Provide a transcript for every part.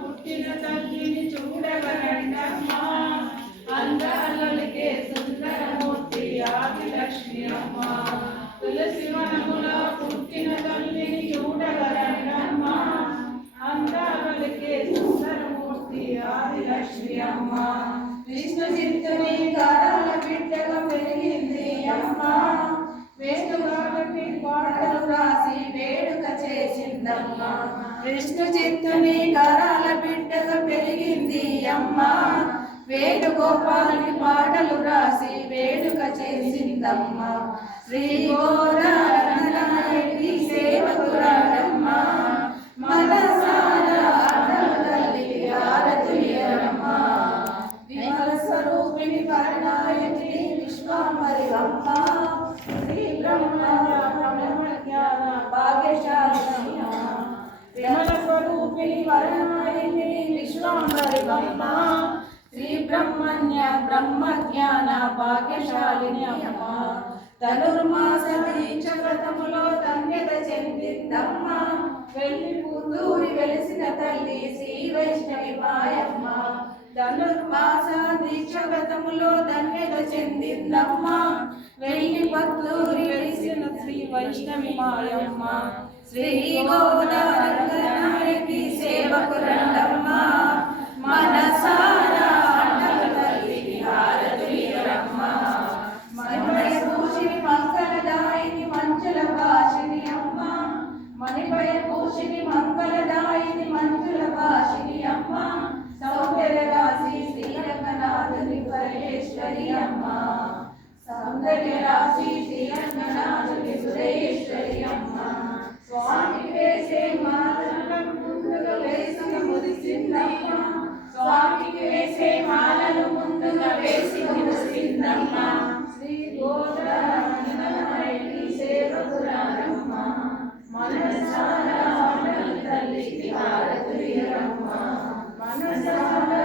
పుట్టిన తల్లిని చూడగలండమ్మా, అందాలకే సుందరమూర్తి ఆదిలక్ష్మి అమ్మ. తులసి వనములో పుట్టిన తల్లిని చూడగలండమ్మా, అందాలకే సుందరమూర్తి ఆదిలక్ష్మి అమ్మ. విష్ణు చిత్తుని గారాల బిడ్డగా పెరిగింది అమ్మ, వేణుగాని పాటలు రాసి వేడుక చేసిందమ్మ. విష్ణు చిత్తుని గారాల బిడ్డగా పెరిగింది అమ్మ, వేణుగోపాలని పాటలు రాసి వేడుక చేసిందమ్మ. శ్రీ గోదానాయకి సేవకురాలమ్మ, మనసారా తల్లికి హారతులియమ్మ. విమల స్వరూపిణి కరుణాయకి విశ్వాంబరి అమ్మ, శ్రీ బ్రహ్మజ్ఞాన భాగ్యశాలిని అమ్మ. విమల స్వరూపిణి కరుణాయకి విశ్వాంబరి అమ్మ, శ్రీ బ్రహ్మజ్ఞాన భాగ్యశాలిని అమ్మ. ధనుర్మాస దీక్ష వ్రతములో ధన్యత చెందిందమ్మ, వెళ్ళి పుత్తూరి వెలిసిన తల్లి శ్రీ వైష్ణవి మాయమ్మ. ధనుర్మాస దీక్ష వ్రతములో ధన్యత చెందిందమ్మ, వెళ్ళి పుత్తూరి వెలిసిన శ్రీ వైష్ణవి మాయమ్మ. శ్రీ గోదానాయకి సేవకురండమ్మ, మనసారా తల్లికి హారతులియమ్మ. మణిపై పూషిని మంగళదాయిని మంచుల భాషిని అమ్మ, మణిపై పూషిని మంగళదాయిని మంచుల భాషిని అమ్మ. సౌందర్య రాశి శ్రీరంగనాథుని పరమేశ్వరి అమ్మ, సౌందర్య రాశి శ్రీరంగనాథుని సురేశ్వరి అమ్మ. స్వామి వేసే మాలను ముందుగా వేసి మురిసిందమ్మ, స్వామికి వేసే మాలను ముందుగా వేసి మురిసిందమ్మ. శ్రీ గోదానాయకి సేవకురాలమ్మ, మనసారా తల్లికి హారతులియమ్మ, మనసారా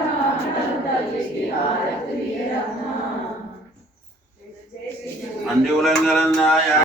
తల్లికి హారతులియమ్మ. అండి ఉలంగలన్నాయ